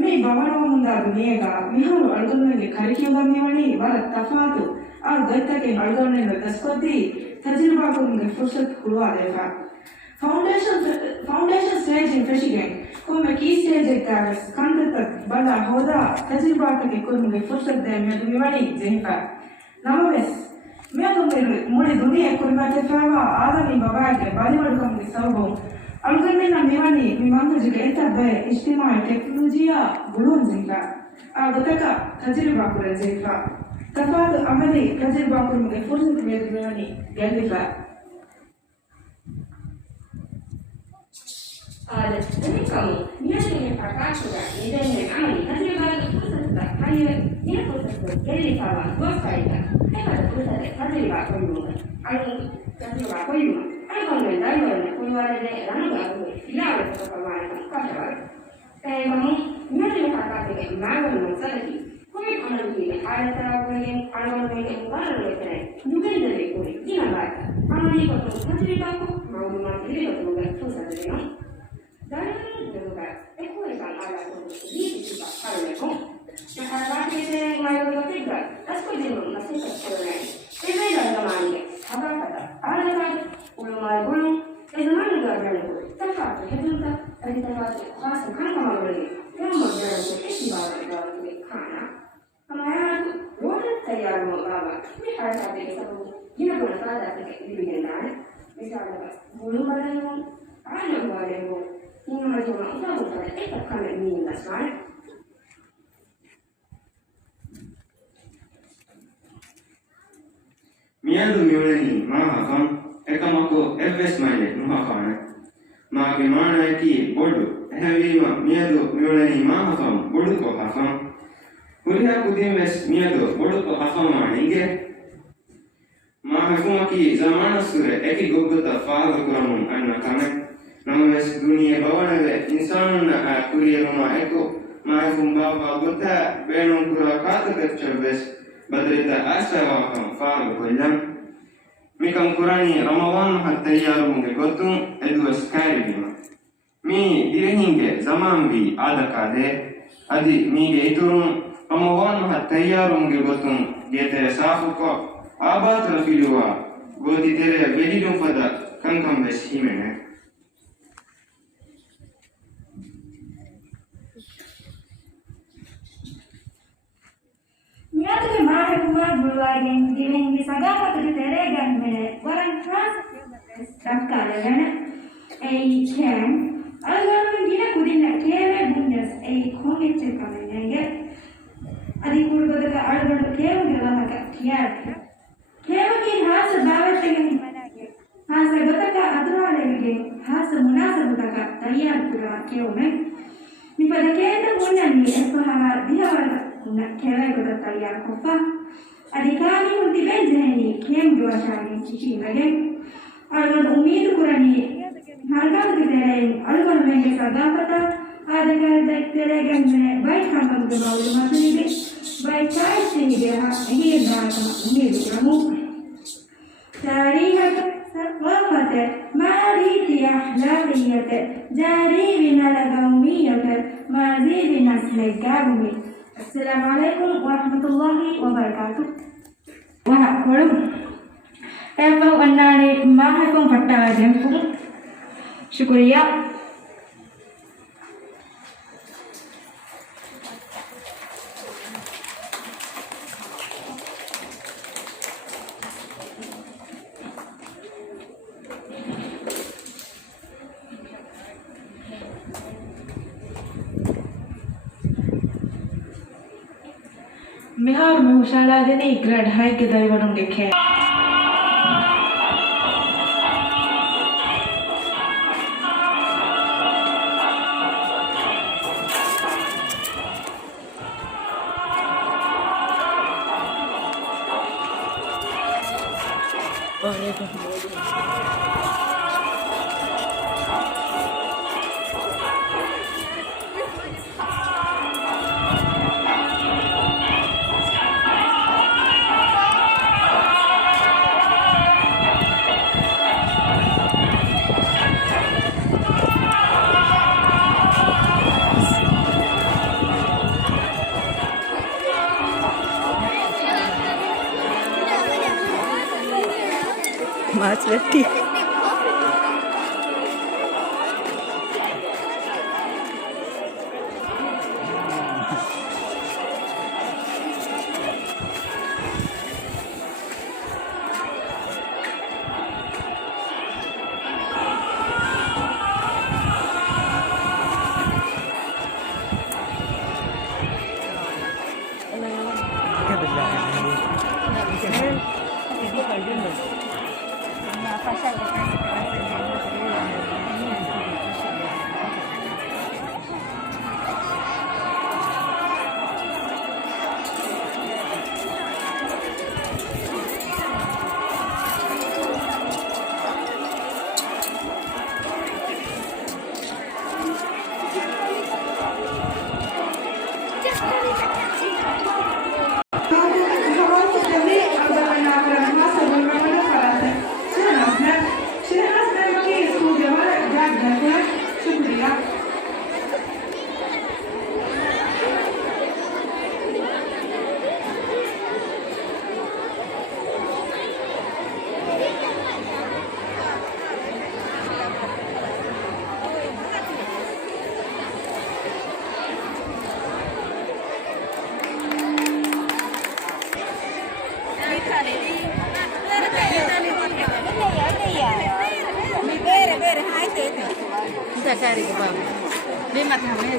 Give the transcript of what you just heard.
මේ භවනව ಮುಂದ ದುನಿಯಾಗ ಮಿಹಾರು ಅಳ್ಗೊಂಡಂಗೆ ಕರಿಕೆಂಬನ್ನಿವಳಿ ವರ ತಫಾತು ಆ ಗೈತಗೆ ಅಳ್ಗೊಂಡೆಂದ ದಸ್ಕೊದ್ದಿ ತಜರ್ಬಾಗುಂಗೆ ಫುರ್ಸತ್ ಕುಳುವಾದೇಫ ಫೌಂಡೇಶನ್ ಸ್ಟೇಜ್ ಇನ್ ಫೆಶಿಗೆ ಕೊಮ್ಮೆ ಕೀ ಸ್ಟೇಜ್ ಇದ್ದಾಗ ಕಂದತ ಬಲ ಹೋದ ತಜರ್ಬಾತಗೆ ಕೊಮ್ಗೆ ಫುರ್ಸತ್ ದೆ ಮೆದು ಮಿವಳಿ ಜೆಹಿಫ ನಮವೆಸ್ ಮೇಲೊಂದು ಮುಳಿ ದುನಿಯಾ ಕುರಿಬಾತೆಫಾವ ಆದಮಿ ಬಬಾಗೆ ಬಾಲಿವಡ್ಕೊಂಗೆ ಸೌಬಂ ಅಳ್ಗೊಂಡಿನ ಮಿವಣಿ ಮಿಮಂದುಜಿಗೆ ಎಂತಬ್ಬೆ ಇಜ್ತಿಮಾಯಿ ಟೆಕ್ನಾಲಜಿಯ ಬುಳುವನ್ ಜಿಂಕ ಆ ಗೊತ್ತಕ ತಜರ್ಬಾ ಕುರೆ ಜಿಂಕ ತಫಾದು ಅಮಲಿ ತಜರ್ಬಾ ಕುರುಮಗೆ ಫುರ್ಸತ್ ಮೆದು ಮಿವಣಿ ಗೆಲ್ಲಿಫ Demikian, biasanya pakar sudah idenya kami hasil bagi pusat hanya dia pusat jadi kawan dua kali pada pusat hasil bagi rumah ayo hasil bagi rumah ayo kalau dari mana keluar dari lalu baru tidak ada perkembangan kasar kamu biasanya pakar itu malam masalah kami orang ini ada orang yang baru lepas juga dari kami tidak ada kami itu hasil bagi mau mati itu pusat ini誰もいるのがエコーさんあるのにいいですかあるねだからワーケーで前を取っていくからあそこでもなせたことないでメダルの周りで幅があれが俺の前ごろえの何があるのだからヘブンだあれだからお母さん看護まででもやるとエシバーがあるのでかなあのやるとどうやってやるのかはで腹立ってさ今の体だけいるんだねでさボロまでのあれの場合でも今までの歌をされてた彼にいますかMiadu miuleni mahafam ekamako FS maile nuhafane maage mana eki bodu ehawima miadu miuleni mahafam boduko hafam huriha kudimes miadu boduko hafam maige mahafumaki zamana sure eki gogota faaga kuramun anna kame ನಮಸ್ ದುನಿಯಾ ಭವನವೆ ಇನ್ಸಾನನ ಕುರಿಯರುಮ ಎಕೋ ಮಾಯಫುಂ ಬಾಬಾ ಗುತ್ತ ಬೇಣುಂ ಕುರ ಕಾತಕಚ್ಚಬೆಸ್ ಬದರಿತ ಆಸವಾಕಂ ಫಾರು ಕೊಲ್ಲಂ ಮಿಕಂ ಕುರಾನಿ ರಮವಾನ್ ಹತ್ತಯ್ಯಾರುಂಗೆ ಗೊತ್ತು ಎದು ಸ್ಕೈರಿಮ ಮೀ ದಿರಹಿಂಗೆ ಜಮಾಂಬಿ ಆದಕಾದೆ ಅದಿ ಮೀಗೆ ಇತುರುಂ ರಮವಾನ್ ಹತ್ತಯ್ಯಾರುಂಗೆ ಗೊತ್ತು ಗೇತೆರೆ ಸಾಫುಕೋ ಆಬಾತರ ಫಿಲುವ ಗೋದಿ ತೆರೆ ವೆಲಿಡುಂ ಪದ ಕಂಕಂ ಬೆಸ್ ಹಿಮೆನೆ Miatu mahal berwagen dengan disagap atau diteregan mene orang keras takkan kan ken algaran gina kudina keve bundas konget cekame nenge adi kurgoda algaran keve gelaka kiyar keve ki has dawatege manage has gotaka aduralege has munasabutaka tayyar pura keve mipada kete munani epaha dihawala keve goda tayyar kofa adikani munti benjeni kem joashani chichi lage algon umid kurani hargal gidere algon menge sadafata adaka dektere ganne bai kambam de baulu matini bai chai sinige ha hi data umid kuramu tarihat وقت ماريت أحلامية جاري بنا لقومية ماضي بنسل القومي السلام عليكم ورحمة الله وبركاته وهكذا تابعوا أنني معكم فتاة شكرا मिहार मुशाला देने grade high के दरिवरम देखे much, Letty. Bisa cari ke bawah. Dia nggak tahu ya,